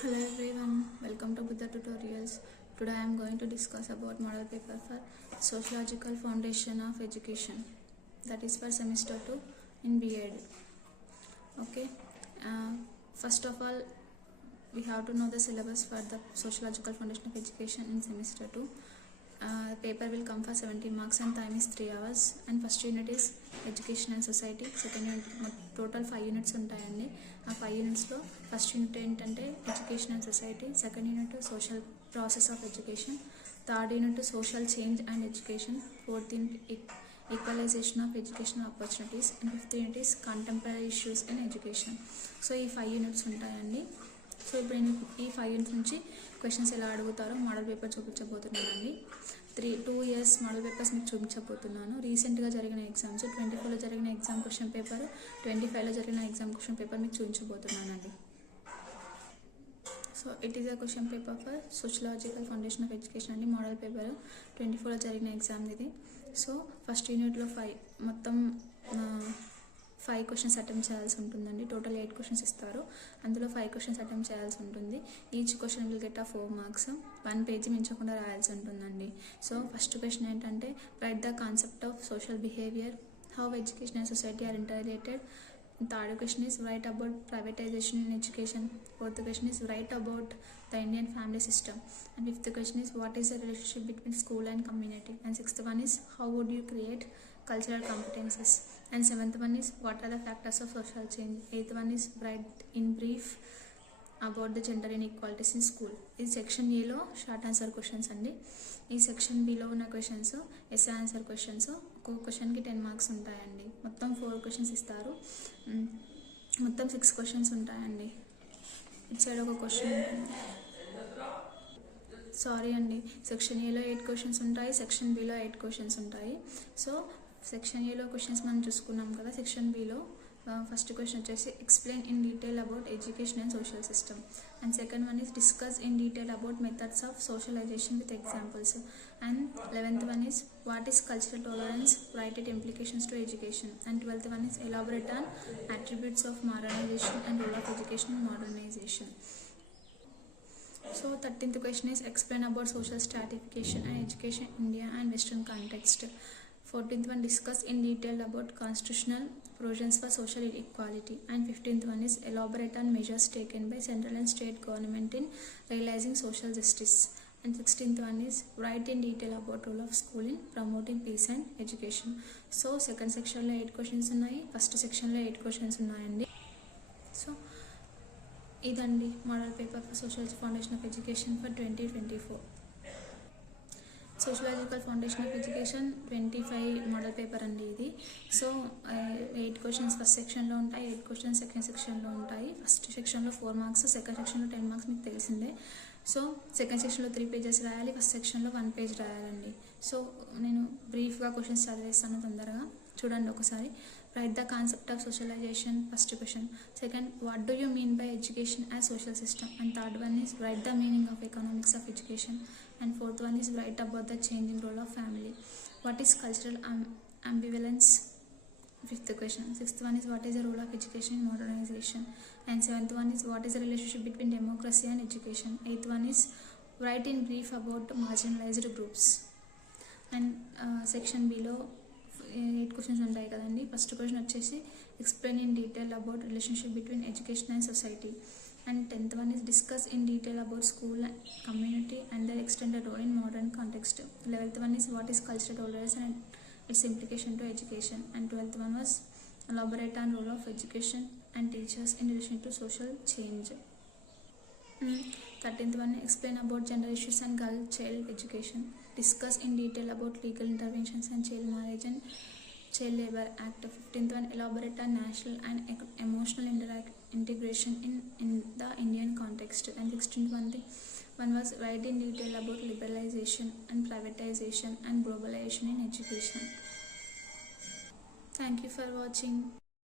Hello everyone, welcome to Buddha Tutorials. Today I am going to discuss about model paper for Sociological Foundation of Education, that is for semester 2 in B.Ed. Okay, uh, first of all we have to know the syllabus for the Sociological Foundation of Education in semester 2. Paper will come for 70 marks and time is 3 hours, and first unit is Education and Society, second unit total 5 units ఉంటాయండి. ఆ 5 యూనిట్స్లో first unit ఏంటంటే education and society, second unit social process of education, third unit social change and education, fourth unit equalisation of educational opportunities, and fifth unit is contemporary issues in education. So ఈ 5 యూనిట్స్ ఉంటాయండి. సో ఇప్పుడు నేను ఈ 5 యూనిట్స్ నుంచి questions ఎలా అడుగుతారో model paper చూపించబోతున్నానండి. 2 years model papers మీకు చూపించబోతున్నాను. రీసెంట్గా జరిగిన ఎగ్జామ్స్ 24లో జరిగిన ఎగ్జామ్ క్వశ్చన్ పేపర్, 25లో జరిగిన ఎగ్జామ్ క్వశ్చన్ పేపర్ మీకు చూపించబోతున్నానండి. So it is a question paper for sociological foundation of education అండి. మోడల్ పేపర్ 24లో జరిగిన ఎగ్జామ్ ఇది. సో ఫస్ట్ యూనిట్లో 5 క్వశ్చన్స్ అటెంప్ట్ చేయాల్సి ఉంటుందండి. టోటల్ 8 క్వశ్చన్స్ ఇస్తారు, అందులో 5 క్వశ్చన్స్ అటెంప్ట్ చేయాల్సి ఉంటుంది. Each question will get 4 marks, 1 page మించకుండా రాయాల్సి ఉంటుందండి. సో ఫస్ట్ క్వశ్చన్ ఏంటంటే write the concept of social behaviour, how education and society are interrelated. Third question is write about privatisation in education. Fourth question is write about the Indian family system, and fifth question is what is the relationship between school and community, and sixth one is how would you create cultural competences, and seventh one is what are the factors of social change. Eighth one is write in brief about the gender inequalities in school. ఇది సెక్షన్ ఏలో short answer questions అండి. ఈ section below ఉన్న questions SA answer questions. ఒక్కొక్క క్వశ్చన్కి 10 మార్క్స్ ఉంటాయండి. మొత్తం 4 క్వశ్చన్స్ ఇస్తారు, మొత్తం 6 క్వశ్చన్స్ ఉంటాయండి. ఇటు సైడ్ ఒక క్వశ్చన్ ఉంటుంది. సారీ అండి, సెక్షన్ ఏలో 8 క్వశ్చన్స్ ఉంటాయి, సెక్షన్ బిలో 8 క్వశ్చన్స్ ఉంటాయి. సో సెక్షన్ ఏలో క్వశ్చన్స్ మనం చూసుకున్నాం కదా. సెక్షన్ బిలో ఫస్ట్ క్వశ్చన్ వచ్చేసి explain in detail about education and social system, and second one is discuss in detail about methods of socialization with examples, and 11th one is what is cultural tolerance, write it implications to education, and 12th one is elaborate on attributes of modernization and role of education in modernisation. So 13th question is explain about social stratification and education in India and Western context. 14th one discuss in detail about constitutional provisions for social equality, and 15th one is elaborate on measures taken by central and state government in realizing social justice, and 16th one is write in detail about role of school in promoting peace and education. So second section లో 8 questions ఉన్నాయి, first section లో 8 questions ఉన్నాయండి. సో ఇదండి model paper for sociological foundation of education for 2024. Sociological foundation of education 25 model paper అండి ఇది. సో 8 questions first సెక్షన్లో ఉంటాయి, 8 questions second సెక్షన్లో ఉంటాయి. ఫస్ట్ సెక్షన్లో 4 మార్క్స్, సెకండ్ సెక్షన్లో 10 మార్క్స్ మీకు తెలిసిందే. సో సెకండ్ సెక్షన్లో 3 పేజెస్ రాయాలి, ఫస్ట్ సెక్షన్లో 1 పేజ్ రాయాలండి. సో నేను బ్రీఫ్గా క్వశ్చన్స్ చదివేస్తాను, తొందరగా చూడండి ఒకసారి. Write the concept of socialization, first question. Second, what do you mean by education as social system? And third one is write the meaning of economics of education. And fourth one is write about the changing role of family. What is cultural ambivalence? Fifth question. Sixth one is what is the role of education in modernization? And seventh one is what is the relationship between democracy and education? Eighth one is write in brief about marginalized groups. And section below 8 questions ఉంటాయి కదండి. First question వచ్చేసి explain in detail about relationship between education and society, and 10th one is discuss in detail about school community and their extended role in modern context. 11th one is what is cultural tolerance and its implication to education, and 12th one was elaborate on role of education and teachers in relation to social change. 13th one explain about gender issues and girl child education, discuss in detail about legal interventions and child marriage and child labor act. 15th one elaborate on national and emotional integration in the Indian context, and 16th one was write in detail about liberalization and privatization and globalization in education. Thank you for watching.